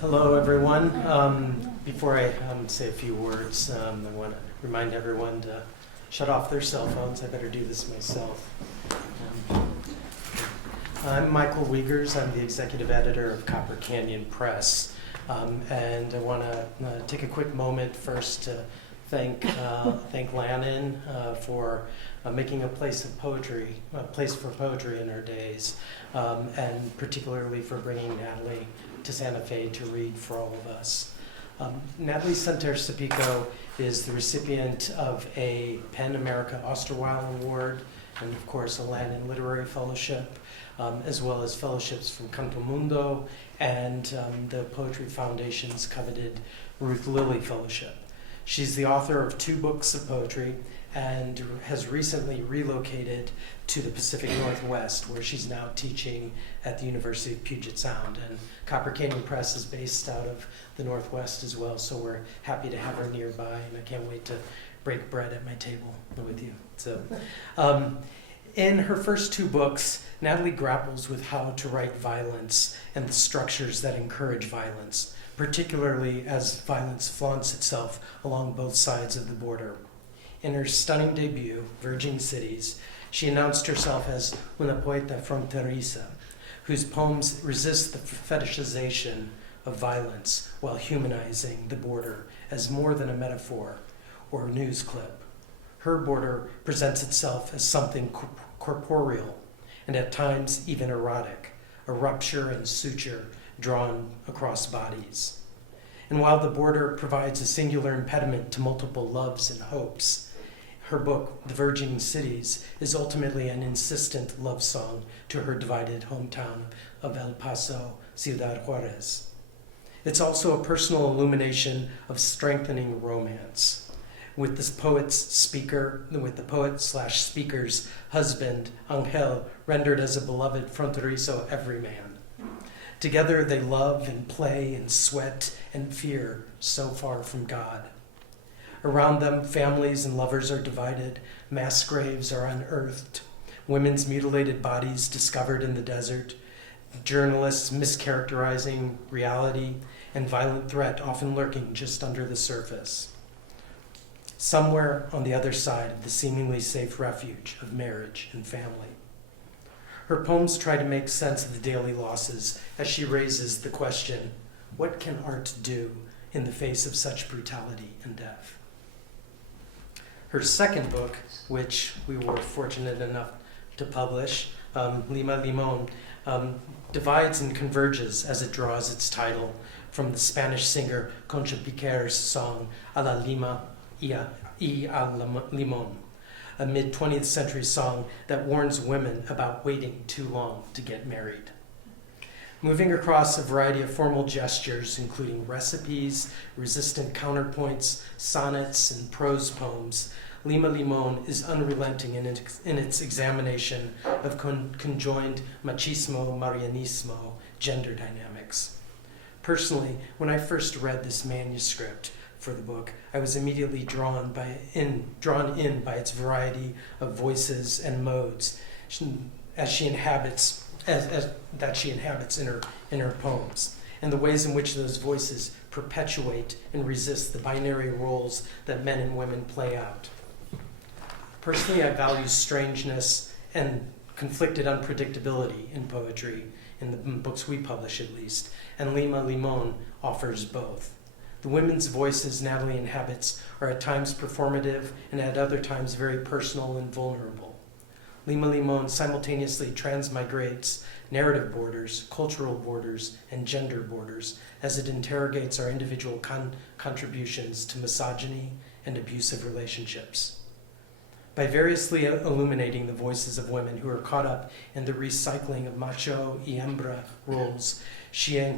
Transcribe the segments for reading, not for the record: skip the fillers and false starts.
Hello, everyone. Before I say a few words, I want to remind everyone to shut off their cell phones. I better do this myself. I'm Michael Wiegers. I'm the executive editor of Copper Canyon Press. And I want to take a quick moment first to thank Lannan for making a place for poetry in our days, and particularly for bringing Natalie to Santa Fe to read for all of us. Natalie Scenters-Zapico is the recipient of a PEN America Osterweil Award and, of course, a Lannan Literary Fellowship, as well as fellowships from Canto Mundo and the Poetry Foundation's coveted Ruth Lilly Fellowship. She's the author of 2 books of poetry and has recently relocated to the Pacific Northwest, where she's now teaching at the University of Puget Sound. And Copper Canyon Press is based out of the Northwest as well, so we're happy to have her nearby, and I can't wait to break bread at my table with you. So, in her first 2 books, Natalie grapples with how to write violence and the structures that encourage violence, particularly as violence flaunts itself along both sides of the border. In her stunning debut, Virgin Cities, she announced herself as una poeta fronteriza, whose poems resist the fetishization of violence while humanizing the border as more than a metaphor or a news clip. Her border presents itself as something corporeal and at times even erotic, a rupture and suture drawn across bodies. And while the border provides a singular impediment to multiple loves and hopes, her book, The Virgin Cities, is ultimately an insistent love song to her divided hometown of El Paso, Ciudad Juarez. It's also a personal illumination of strengthening romance, with the poet/speaker's husband, Angel, rendered as a beloved fronterizo everyman. Together they love and play and sweat and fear, so far from God. Around them, families and lovers are divided, mass graves are unearthed, women's mutilated bodies discovered in the desert, journalists mischaracterizing reality, and violent threat often lurking just under the surface. Somewhere on the other side of the seemingly safe refuge of marriage and family. Her poems try to make sense of the daily losses as she raises the question, what can art do in the face of such brutality and death? Her second book, which we were fortunate enough to publish, Lima Limon, divides and converges as it draws its title from the Spanish singer Concha Piquer's song A la Lima y a Limon, a mid-20th century song that warns women about waiting too long to get married. Moving across a variety of formal gestures, including recipes, resistant counterpoints, sonnets, and prose poems, Lima Limon is unrelenting in its examination of conjoined machismo-marianismo gender dynamics. Personally, when I first read this manuscript for the book, I was immediately drawn in by its variety of voices and modes that she inhabits in her poems, and the ways in which those voices perpetuate and resist the binary roles that men and women play out. Personally, I value strangeness and conflicted unpredictability in poetry, in the books we publish at least, and Lima Limon offers both. The women's voices Natalie inhabits are at times performative and at other times very personal and vulnerable. Lima Limon simultaneously transmigrates narrative borders, cultural borders, and gender borders as it interrogates our individual contributions to misogyny and abusive relationships. By variously illuminating the voices of women who are caught up in the recycling of macho y hembra roles, she is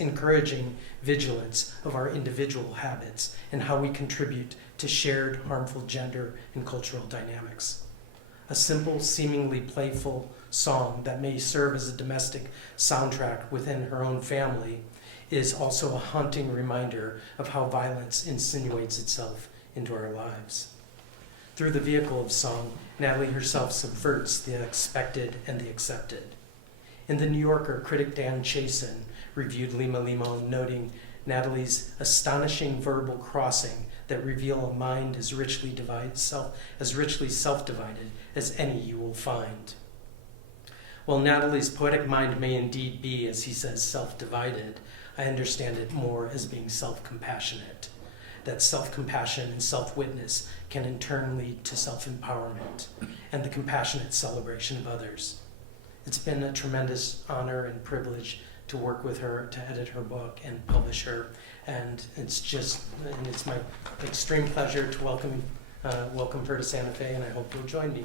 encouraging vigilance of our individual habits and how we contribute to shared harmful gender and cultural dynamics. A simple, seemingly playful song that may serve as a domestic soundtrack within her own family is also a haunting reminder of how violence insinuates itself into our lives. Through the vehicle of song, Natalie herself subverts the expected and the accepted. In The New Yorker, critic Dan Chasen reviewed Lima Limon, noting Natalie's astonishing verbal crossing that reveal a mind as richly self-divided as any you will find. While Natalie's poetic mind may indeed be, as he says, self-divided, I understand it more as being self-compassionate. That self-compassion and self-witness can in turn lead to self-empowerment and the compassionate celebration of others. It's been a tremendous honor and privilege to work with her, to edit her book and publish her, and it's my extreme pleasure to welcome her to Santa Fe, and I hope you'll join me.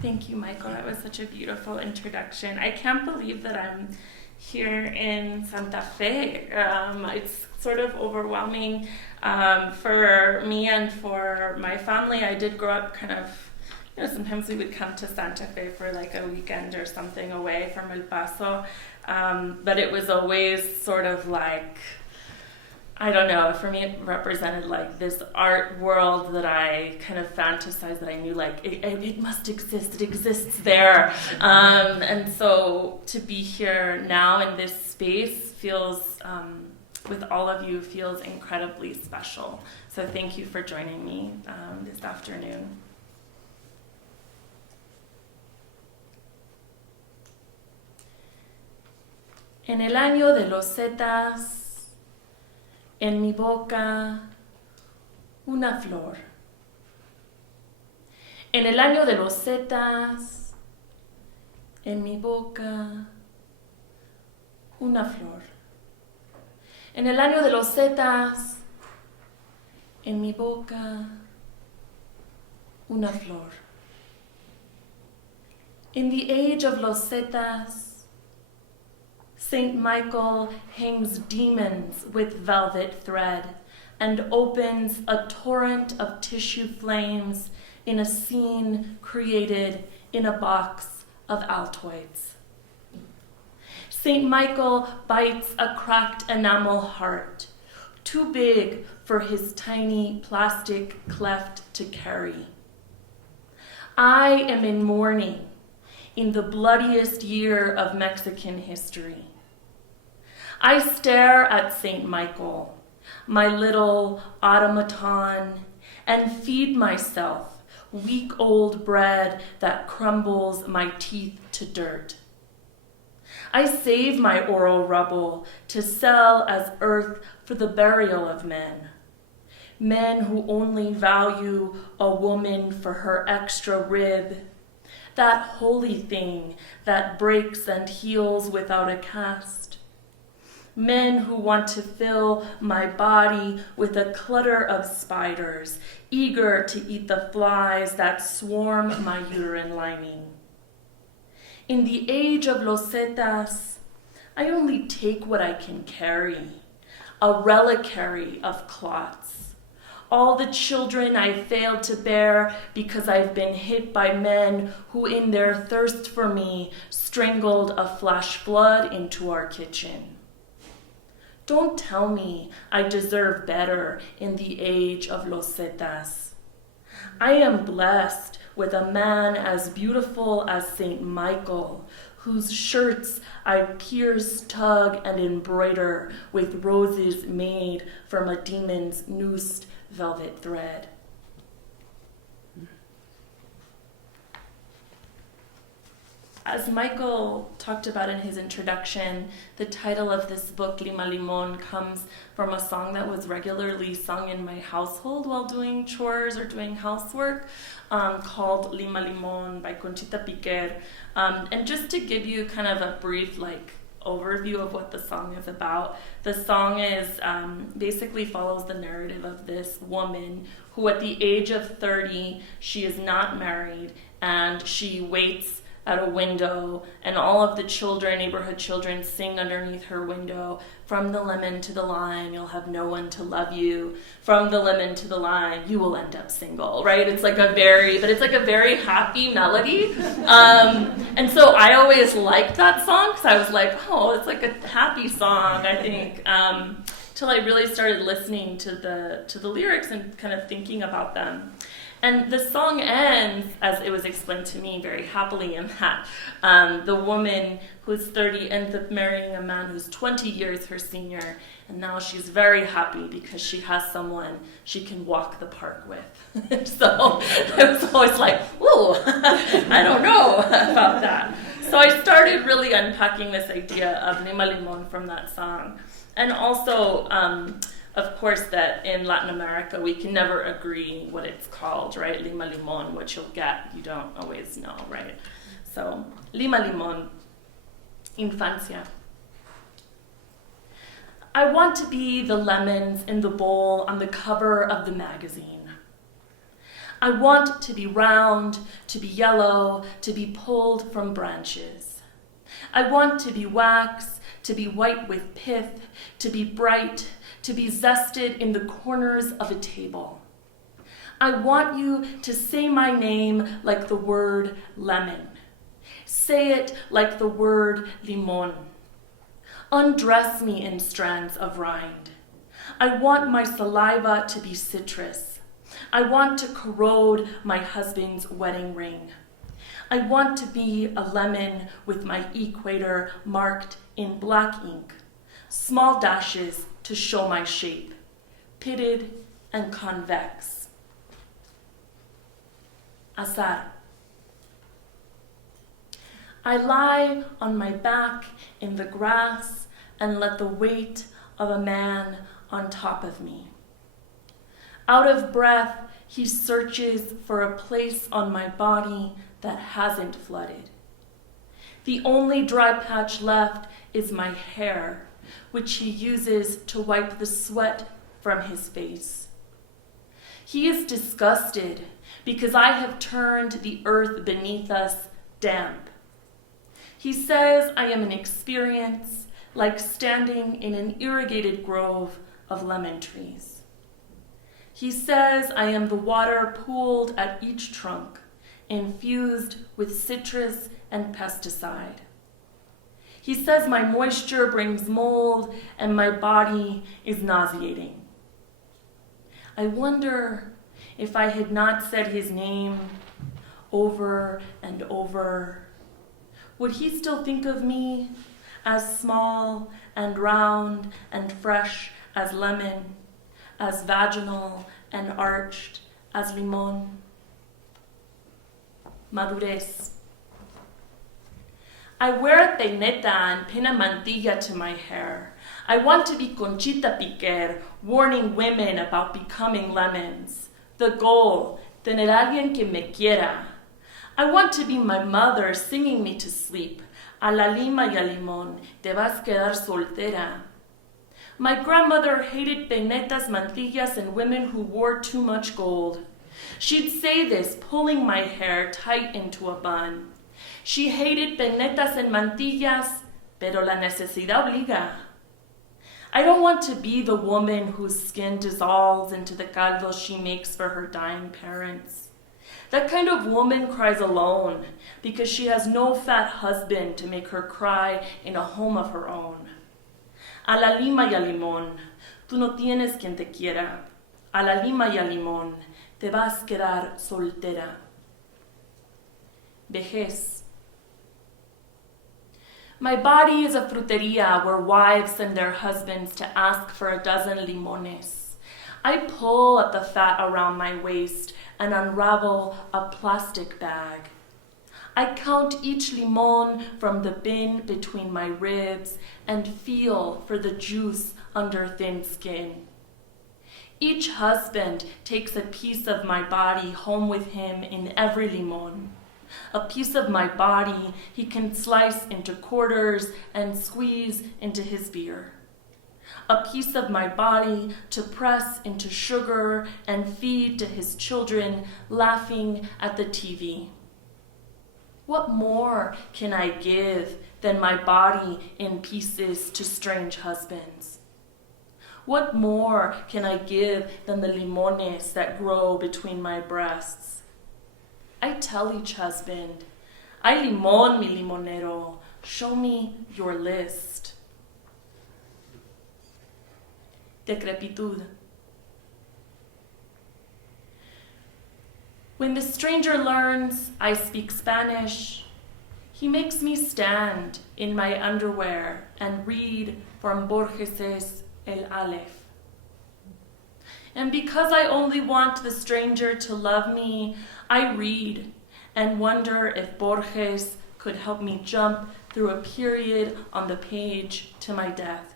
Thank you, Michael. That was such a beautiful introduction. I can't believe that I'm here in Santa Fe. It's sort of overwhelming for me and for my family. I did grow up kind of, sometimes we would come to Santa Fe for like a weekend or something away from El Paso, but it was always sort of like, I don't know, for me it represented like this art world that I kind of fantasized that I knew like it must exist, it exists there. And so to be here now in this space feels, with all of you, feels incredibly special. So thank you for joining me this afternoon. En el año de los Zetas, en mi boca, una flor. En el año de los Zetas, en mi boca, una flor. En el año de los Zetas, en mi boca, una flor. In the age of los Zetas, Saint Michael hangs demons with velvet thread and opens a torrent of tissue flames in a scene created in a box of Altoids. Saint Michael bites a cracked enamel heart, too big for his tiny plastic cleft to carry. I am in mourning in the bloodiest year of Mexican history. I stare at Saint Michael, my little automaton, and feed myself week-old bread that crumbles my teeth to dirt. I save my oral rubble to sell as earth for the burial of men who only value a woman for her extra rib, that holy thing that breaks and heals without a cast. Men who want to fill my body with a clutter of spiders, eager to eat the flies that swarm my uterine lining. In the age of los Zetas, I only take what I can carry, a reliquary of clots. All the children I failed to bear because I've been hit by men who in their thirst for me strangled a flash flood into our kitchen. Don't tell me I deserve better in the age of los Zetas. I am blessed with a man as beautiful as Saint Michael, whose shirts I pierce, tug, and embroider with roses made from a demon's noosed velvet thread. As Michael talked about in his introduction, the title of this book, Lima Limon, comes from a song that was regularly sung in my household while doing chores or doing housework, called Lima Limon by Conchita Piquer. And just to give you kind of a brief overview of what the song is about, the song is basically follows the narrative of this woman who at the age of 30, she is not married, and she waits at a window, and all of the children, neighborhood children, sing underneath her window, from the lemon to the lime, you'll have no one to love you. From the lemon to the lime, you will end up single, right? It's like a very happy melody. And so I always liked that song because I was like, oh, it's like a happy song, I think, till I really started listening to the lyrics and kind of thinking about them. And the song ends, as it was explained to me very happily, in that the woman who's 30 ends up marrying a man who's 20 years her senior, and now she's very happy because she has someone she can walk the park with. So I was always like, ooh, I don't know about that. So I started really unpacking this idea of Lima Limon from that song. And also, of course, that in Latin America, we can never agree what it's called, right? Lima Limon, what you'll get, you don't always know, right? So, Lima Limon, infancia. I want to be the lemons in the bowl on the cover of the magazine. I want to be round, to be yellow, to be pulled from branches. I want to be wax, to be white with pith, to be bright, to be zested in the corners of a table. I want you to say my name like the word lemon. Say it like the word limon. Undress me in strands of rind. I want my saliva to be citrus. I want to corrode my husband's wedding ring. I want to be a lemon with my equator marked in black ink, small dashes to show my shape, pitted and convex. Azar. I lie on my back in the grass and let the weight of a man on top of me. Out of breath, he searches for a place on my body that hasn't flooded. The only dry patch left is my hair, which he uses to wipe the sweat from his face. He is disgusted because I have turned the earth beneath us damp. He says I am an experience like standing in an irrigated grove of lemon trees. He says I am the water pooled at each trunk, infused with citrus and pesticide. He says my moisture brings mold and my body is nauseating. I wonder if I had not said his name over and over, would he still think of me as small and round and fresh as lemon, as vaginal and arched as limon? Madurez. I wear peineta and pin a mantilla to my hair. I want to be Conchita Piquer, warning women about becoming lemons. The goal, tener alguien que me quiera. I want to be my mother singing me to sleep. A la lima y a limón, te vas quedar soltera. My grandmother hated peinetas, mantillas, and women who wore too much gold. She'd say this, pulling my hair tight into a bun. She hated peinetas and mantillas, pero la necesidad obliga. I don't want to be the woman whose skin dissolves into the caldo she makes for her dying parents. That kind of woman cries alone because she has no fat husband to make her cry in a home of her own. A la lima y a limón, tú no tienes quien te quiera. A la lima y a limón, te vas quedar soltera. Vejez. My body is a fruteria where wives send their husbands to ask for a dozen limones. I pull at the fat around my waist and unravel a plastic bag. I count each limon from the bin between my ribs and feel for the juice under thin skin. Each husband takes a piece of my body home with him in every limon. A piece of my body he can slice into quarters and squeeze into his beer. A piece of my body to press into sugar and feed to his children laughing at the TV. What more can I give than my body in pieces to strange husbands? What more can I give than the limones that grow between my breasts? I tell each husband, "Ay limón, mi limonero, show me your list." Decrepitud. When the stranger learns I speak Spanish, he makes me stand in my underwear and read from Borges's El Aleph. And because I only want the stranger to love me, I read and wonder if Borges could help me jump through a period on the page to my death.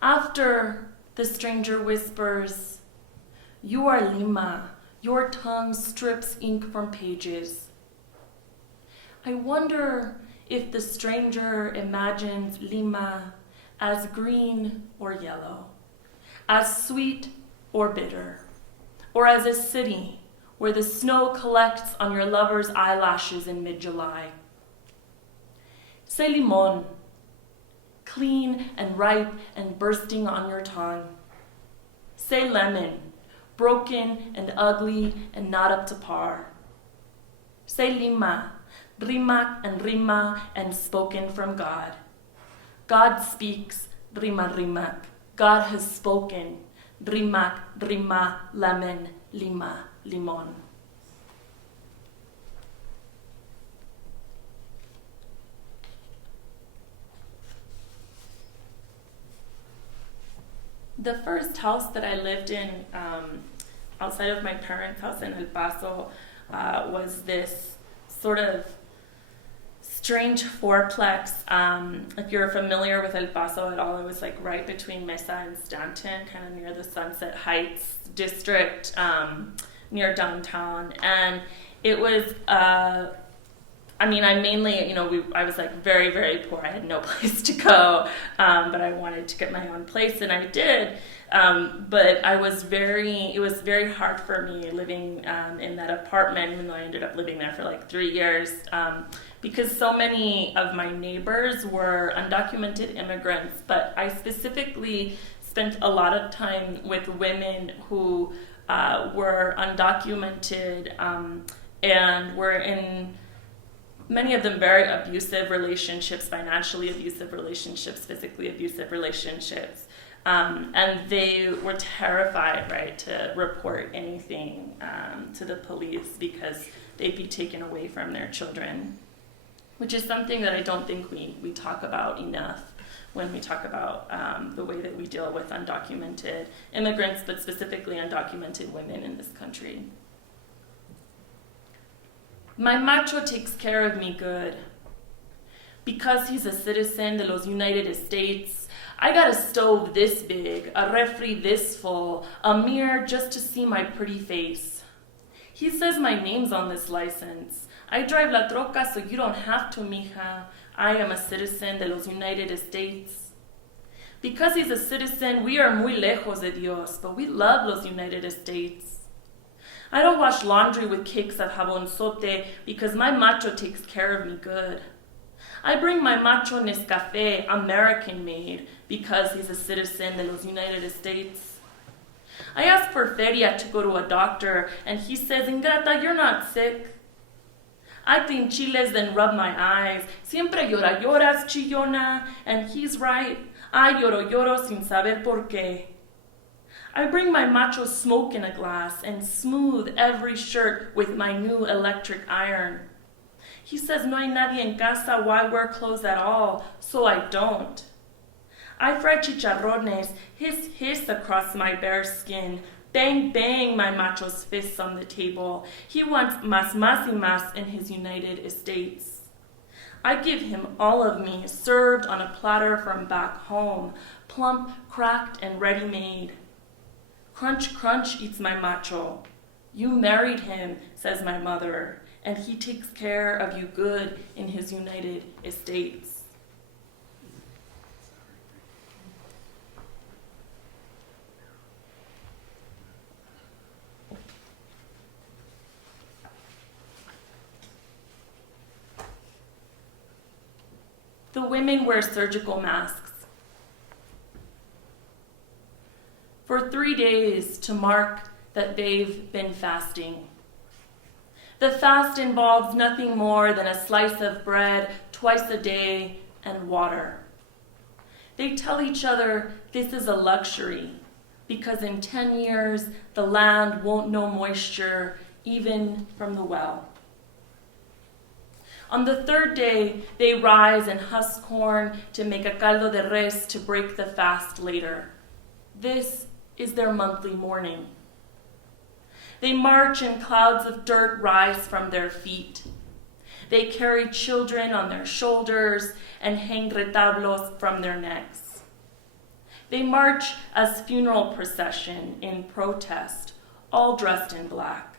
After the stranger whispers, "You are Lima. Your tongue strips ink from pages." I wonder if the stranger imagines Lima as green or yellow, as sweet or bitter, or as a city where the snow collects on your lover's eyelashes in mid-July. Say limón, clean and ripe and bursting on your tongue. Say lemon, broken and ugly and not up to par. Say lima, rimac and rima and spoken from God. God speaks, rima rimac. God has spoken, rimac, rima, lemon, lima, limón. The first house that I lived in outside of my parents' house in El Paso was this sort of strange fourplex. If you're familiar with El Paso at all, it was like right between Mesa and Stanton, kind of near the Sunset Heights district, near downtown. And it was, I mainly, I was like very, very poor. I had no place to go, but I wanted to get my own place, and I did. But it was very hard for me living in that apartment, even though I ended up living there for like 3 years, because so many of my neighbors were undocumented immigrants. But I specifically spent a lot of time with women who were undocumented and were in many of them very abusive relationships, financially abusive relationships, physically abusive relationships. And they were terrified, right, to report anything to the police because they'd be taken away from their children, which is something that I don't think we talk about enough when we talk about the way that we deal with undocumented immigrants, but specifically undocumented women in this country. My macho takes care of me good. Because he's a citizen de los United States, I got a stove this big, a refri this full, a mirror just to see my pretty face. He says my name's on this license. I drive la troca so you don't have to, mija. I am a citizen de los United States. Because he's a citizen, we are muy lejos de Dios, but we love los United States. I don't wash laundry with cakes of jabonzote because my macho takes care of me good. I bring my macho Nescafé, American made, because he's a citizen de los United States. I ask for feria to go to a doctor, and he says, "Ingrata, you're not sick." I clean chiles, then rub my eyes. Siempre lloras, chillona, and he's right. I lloro sin saber por qué. I bring my macho smoke in a glass and smooth every shirt with my new electric iron. He says no hay nadie en casa, why wear clothes at all? So I don't. I fry chicharrones, hiss across my bare skin. Bang, bang, my macho's fists on the table. He wants más y más in his United States. I give him all of me, served on a platter from back home, plump, cracked, and ready-made. Crunch, crunch, eats my macho. You married him, says my mother, and he takes care of you good in his United States. The women wear surgical masks. For 3 days to mark that they've been fasting. The fast involves nothing more than a slice of bread twice a day and water. They tell each other this is a luxury because in 10 years the land won't know moisture even from the well. On the 3rd day, they rise and husk corn to make a caldo de res to break the fast later. This is their monthly mourning. They march and clouds of dirt rise from their feet. They carry children on their shoulders and hang retablos from their necks. They march as funeral procession in protest, all dressed in black.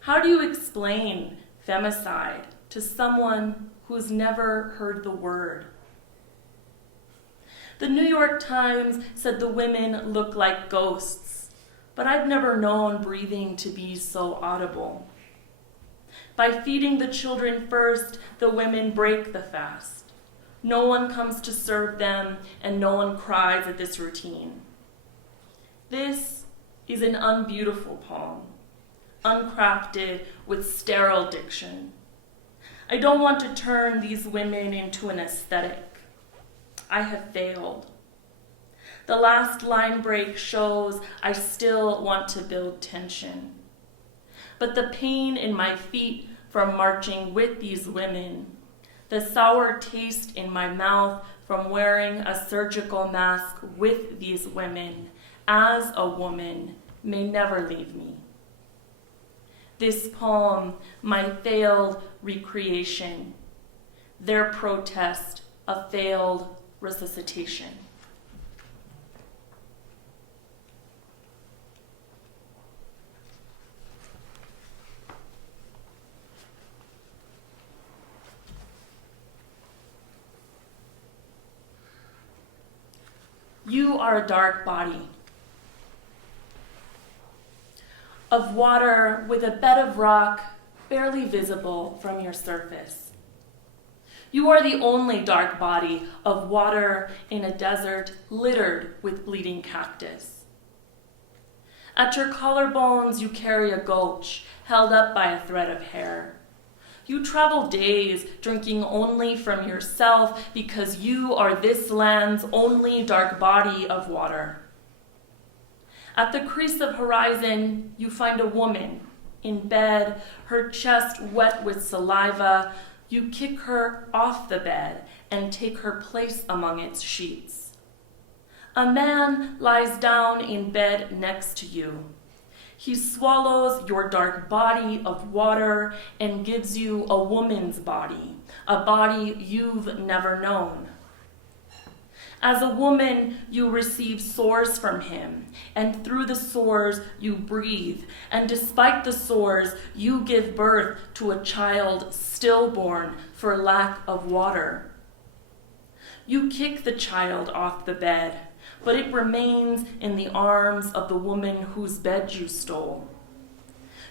How do you explain femicide to someone who's never heard the word? The New York Times said the women look like ghosts, but I've never known breathing to be so audible. By feeding the children first, the women break the fast. No one comes to serve them, and no one cries at this routine. This is an unbeautiful poem, uncrafted with sterile diction. I don't want to turn these women into an aesthetic. I have failed. The last line break shows I still want to build tension. But the pain in my feet from marching with these women, the sour taste in my mouth from wearing a surgical mask with these women as a woman may never leave me. This poem, my failed recreation, their protest, a failed resuscitation. You are a dark body of water with a bed of rock barely visible from your surface. You are the only dark body of water in a desert littered with bleeding cactus. At your collarbones, you carry a gulch held up by a thread of hair. You travel days drinking only from yourself because you are this land's only dark body of water. At the crease of horizon, you find a woman in bed, her chest wet with saliva. You kick her off the bed and take her place among its sheets. A man lies down in bed next to you. He swallows your dark body of water and gives you a woman's body, a body you've never known. As a woman, you receive sores from him, and through the sores you breathe, and despite the sores, you give birth to a child stillborn for lack of water. You kick the child off the bed, but it remains in the arms of the woman whose bed you stole.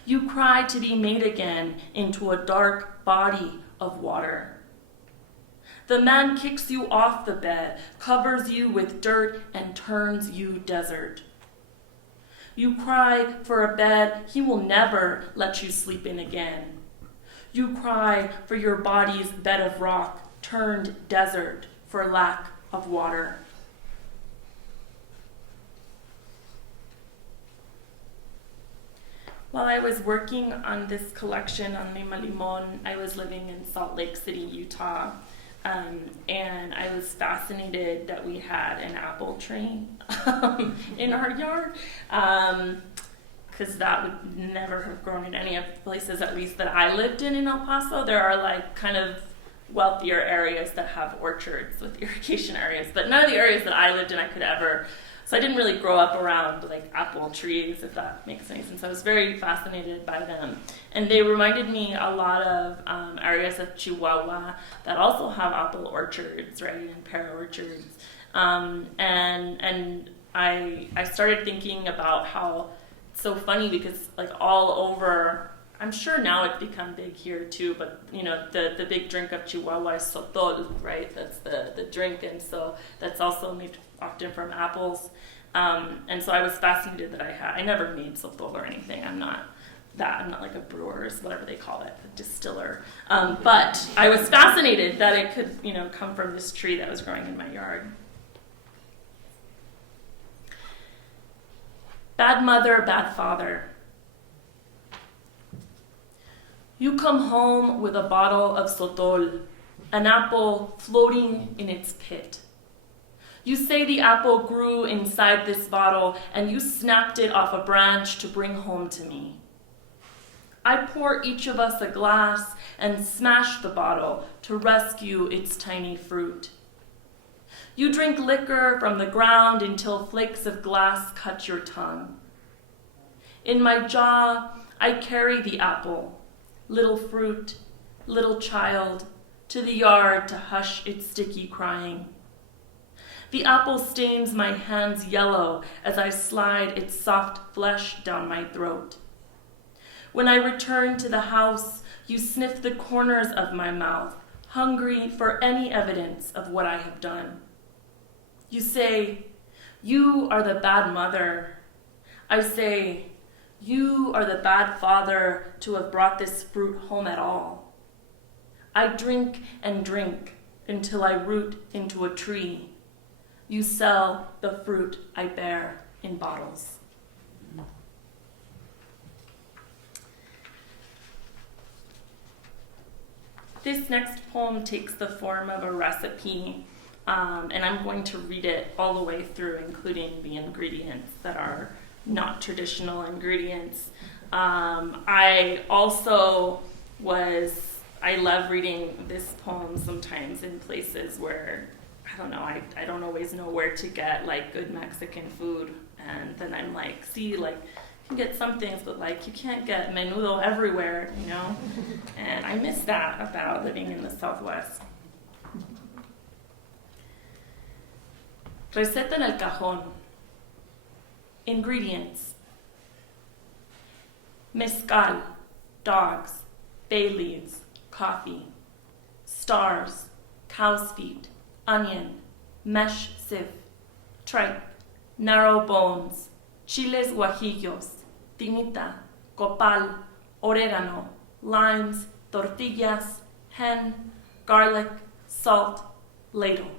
You cry to be made again into a dark body of water. The man kicks you off the bed, covers you with dirt, and turns you desert. You cry for a bed he will never let you sleep in again. You cry for your body's bed of rock turned desert for lack of water. While I was working on this collection on Lima Limon, I was living in Salt Lake City, Utah, and I was fascinated that we had an apple tree in our yard, because that would never have grown in any of the places, at least that I lived in El Paso. There are like kind of wealthier areas that have orchards with irrigation areas, but none of the areas that I lived in I could ever. So I didn't really grow up around like apple trees, if that makes any sense. I was very fascinated by them. And they reminded me a lot of areas of Chihuahua that also have apple orchards, right, and pear orchards. And I started thinking about how it's so funny because like all over I'm sure now it's become big here too, but the big drink of Chihuahua is sotol, right? That's the drink, and so that's also made often from apples. And so I was fascinated that I never made sotol or anything. I'm not like a brewer, whatever they call it, a distiller. But I was fascinated that it could, come from this tree that was growing in my yard. Bad mother, bad father. You come home with a bottle of sotol, an apple floating in its pit. You say the apple grew inside this bottle and you snapped it off a branch to bring home to me. I pour each of us a glass and smash the bottle to rescue its tiny fruit. You drink liquor from the ground until flakes of glass cut your tongue. In my jaw, I carry the apple, little fruit, little child, to the yard to hush its sticky crying. The apple stains my hands yellow as I slide its soft flesh down my throat. When I return to the house, you sniff the corners of my mouth, hungry for any evidence of what I have done. You say, "You are the bad mother." I say, "You are the bad father to have brought this fruit home at all." I drink and drink until I root into a tree. You sell the fruit I bear in bottles. This next poem takes the form of a recipe, and I'm going to read it all the way through, including the ingredients that are not traditional ingredients. I love reading this poem sometimes in places where, I don't always know where to get like good Mexican food. And then I'm like, you can get some things, but like you can't get menudo everywhere, And I miss that about living in the Southwest. Receta en el cajón. Ingredients: mezcal, dogs, bay leaves, coffee; stars, cow's feet, onion, mesh sieve; tripe, narrow bones; chiles guajillos, timita, copal, oregano, limes, tortillas, hen, garlic, salt, ladle.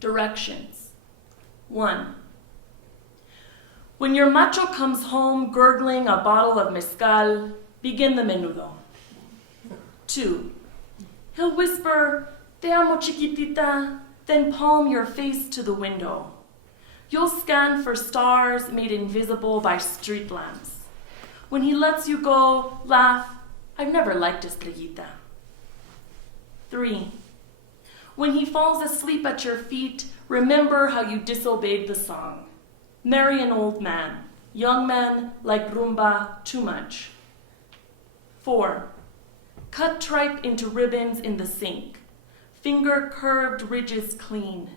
Directions. 1. When your macho comes home gurgling a bottle of mezcal, begin the menudo. 2. He'll whisper, "Te amo, chiquitita," then palm your face to the window. You'll scan for stars made invisible by street lamps. When he lets you go, laugh, "I've never liked Estrellita." 3. When he falls asleep at your feet, remember how you disobeyed the song. Marry an old man. Young men like rumba too much. 4. Cut tripe into ribbons in the sink. Finger curved ridges clean.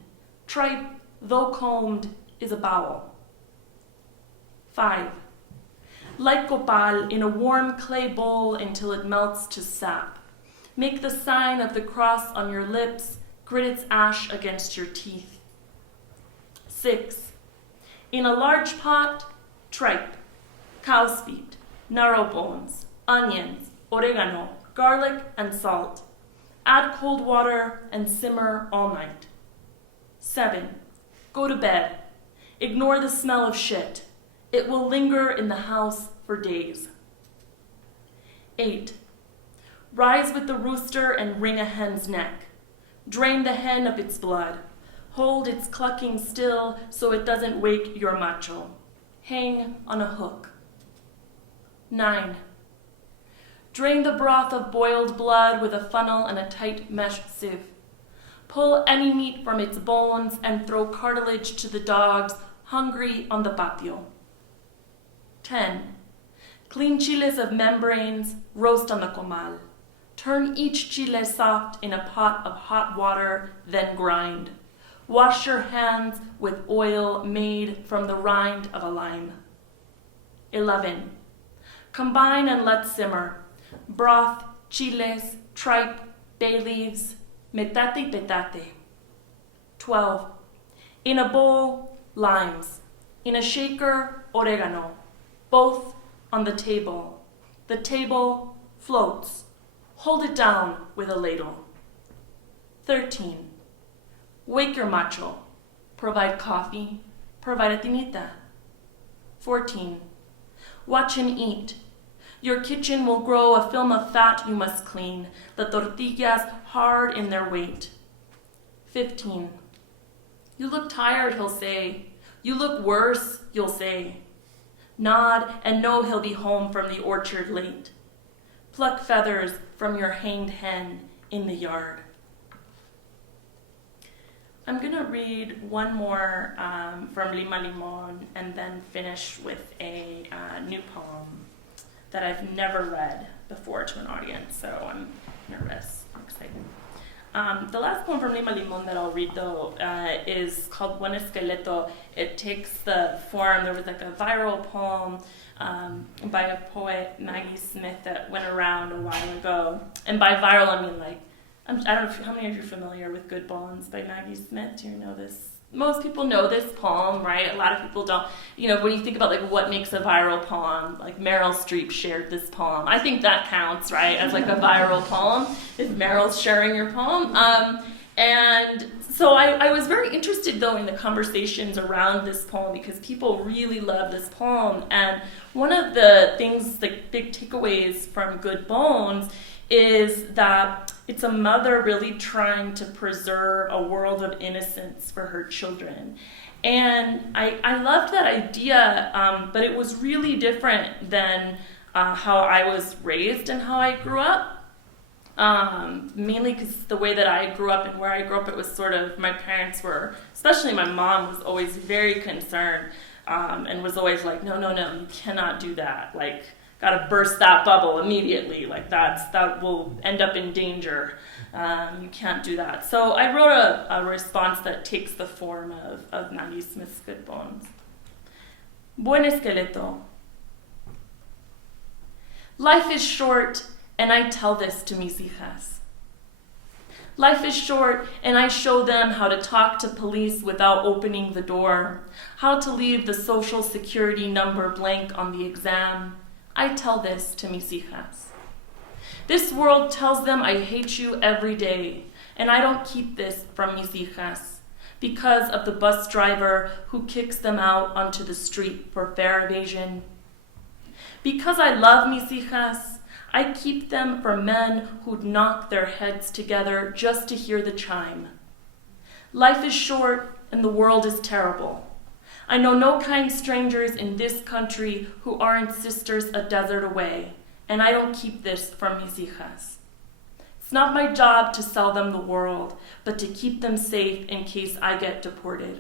Tripe, though combed, is a bowel. 5. Light copal in a warm clay bowl until it melts to sap. Make the sign of the cross on your lips, grit its ash against your teeth. 6. In a large pot, tripe, cow's feet, narrow bones, onions, oregano, garlic, and salt. Add cold water and simmer all night. 7. Go to bed. Ignore the smell of shit. It will linger in the house for days. 8. Rise with the rooster and wring a hen's neck. Drain the hen of its blood. Hold its clucking still so it doesn't wake your macho. Hang on a hook. 9. Drain the broth of boiled blood with a funnel and a tight mesh sieve. Pull any meat from its bones and throw cartilage to the dogs hungry on the patio. 10. Clean chiles of membranes, roast on the comal. Turn each chile soft in a pot of hot water, then grind. Wash your hands with oil made from the rind of a lime. 11. Combine and let simmer. Broth, chiles, tripe, bay leaves, metate y petate. 12. In a bowl, limes. In a shaker, oregano. Both on the table. The table floats. Hold it down with a ladle. 13. Wake your macho. Provide coffee. Provide a tinita. 14. Watch him eat. Your kitchen will grow a film of fat you must clean, the tortillas hard in their weight. 15. You look tired, he'll say. You look worse, you'll say. Nod and know he'll be home from the orchard late. Pluck feathers from your hanged hen in the yard. I'm going to read one more from Lima Limon and then finish with a new poem that I've never read before to an audience, so I'm nervous. I'm excited. The last poem from Lima Limon that I'll read, though, is called Buen Esqueleto. It takes the form, there was like a viral poem by a poet, Maggie Smith, that went around a while ago. And by viral, I mean like, I don't know how many of you are familiar with Good Bones by Maggie Smith? Do you know this? Most people know this poem, right? A lot of people don't. You know, when you think about like what makes a viral poem, like Meryl Streep shared this poem. I think that counts, right, as like a viral poem, if Meryl's sharing your poem. And so I was very interested, though, in the conversations around this poem because people really love this poem. And one of the things, like big takeaways from Good Bones, is that it's a mother really trying to preserve a world of innocence for her children. And I loved that idea, but it was really different than how I was raised and how I grew up. Mainly because the way that I grew up and where I grew up, it was sort of, my parents were, especially my mom, was always very concerned and was always like, no, you cannot do that. Like, gotta burst that bubble immediately. Like that will end up in danger. You can't do that. So I wrote a response that takes the form of Maggie Smith's Good Bones. Buen Esqueleto. Life is short, and I tell this to mis hijas. Life is short, and I show them how to talk to police without opening the door, how to leave the social security number blank on the exam. I tell this to mis hijas. This world tells them I hate you every day, and I don't keep this from mis hijas because of the bus driver who kicks them out onto the street for fare evasion. Because I love mis hijas, I keep them from men who'd knock their heads together just to hear the chime. Life is short, and the world is terrible. I know no kind strangers in this country who aren't sisters a desert away, and I don't keep this from mis hijas. It's not my job to sell them the world, but to keep them safe in case I get deported.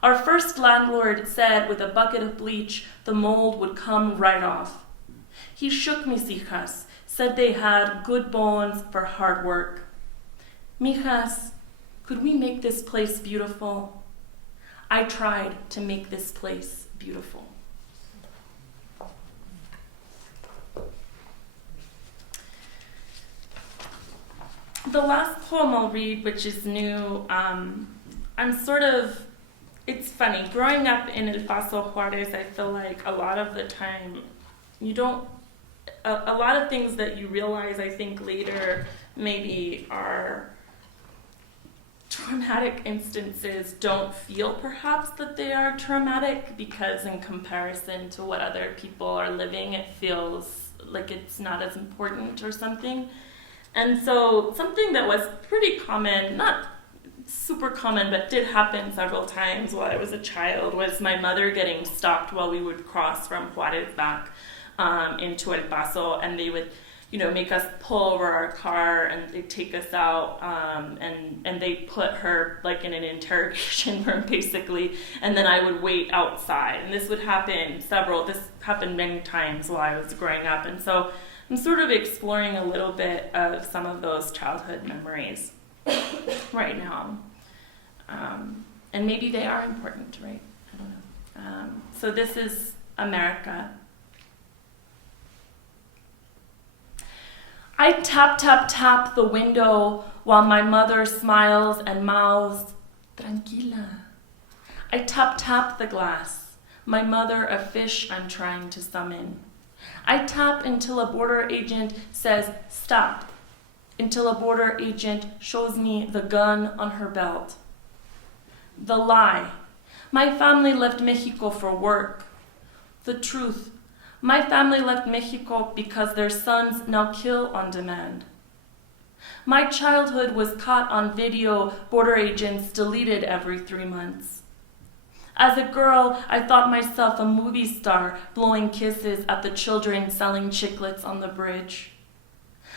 Our first landlord said with a bucket of bleach the mold would come right off. He shook mis hijas, said they had good bones for hard work. Mijas, could we make this place beautiful? I tried to make this place beautiful. The last poem I'll read, which is new, it's funny. Growing up in El Paso, Juarez, I feel like a lot of the time, a lot of things that you realize, I think, later maybe are traumatic instances don't feel perhaps that they are traumatic because in comparison to what other people are living, it feels like it's not as important or something. And so something that was pretty common, not super common, but did happen several times while I was a child, was my mother getting stopped while we would cross from Juarez back into El Paso, and they would make us pull over our car and they'd take us out and they put her like in an interrogation room basically, and then I would wait outside. And this happened many times while I was growing up. And so I'm sort of exploring a little bit of some of those childhood memories right now. And maybe they are important, right? I don't know. So this is America. I tap, tap, tap the window while my mother smiles and mouths, tranquila. I tap, tap the glass, my mother a fish I'm trying to summon. I tap until a border agent says, stop, until a border agent shows me the gun on her belt. The lie. My family left Mexico for work. The truth. My family left Mexico because their sons now kill on demand. My childhood was caught on video border agents deleted every 3 months. As a girl, I thought myself a movie star blowing kisses at the children selling chiclets on the bridge.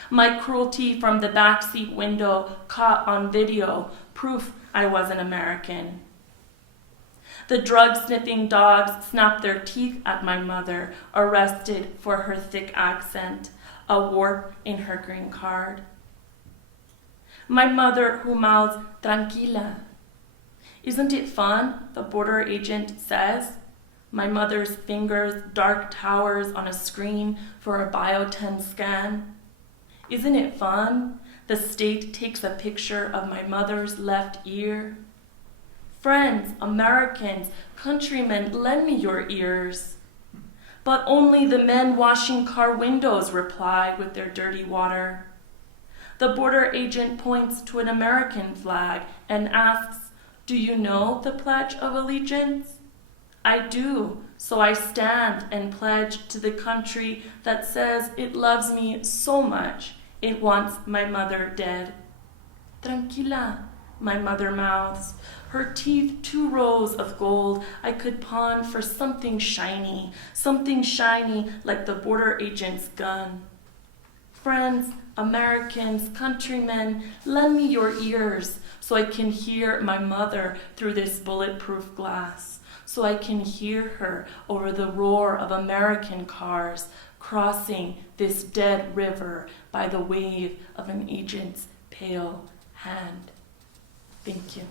My cruelty from the backseat window caught on video, proof I was an American. The drug-sniffing dogs snapped their teeth at my mother, arrested for her thick accent, a warp in her green card. My mother who mouths, tranquila. Isn't it fun, the border agent says. My mother's fingers dark towers on a screen for a bioten scan. Isn't it fun? The state takes a picture of my mother's left ear. Friends, Americans, countrymen, lend me your ears. But only the men washing car windows reply with their dirty water. The border agent points to an American flag and asks, do you know the Pledge of Allegiance? I do, so I stand and pledge to the country that says it loves me so much it wants my mother dead. Tranquila, my mother mouths, her teeth 2 rows of gold I could pawn for something shiny like the border agent's gun. Friends, Americans, countrymen, lend me your ears so I can hear my mother through this bulletproof glass, so I can hear her over the roar of American cars crossing this dead river by the wave of an agent's pale hand. Thank you.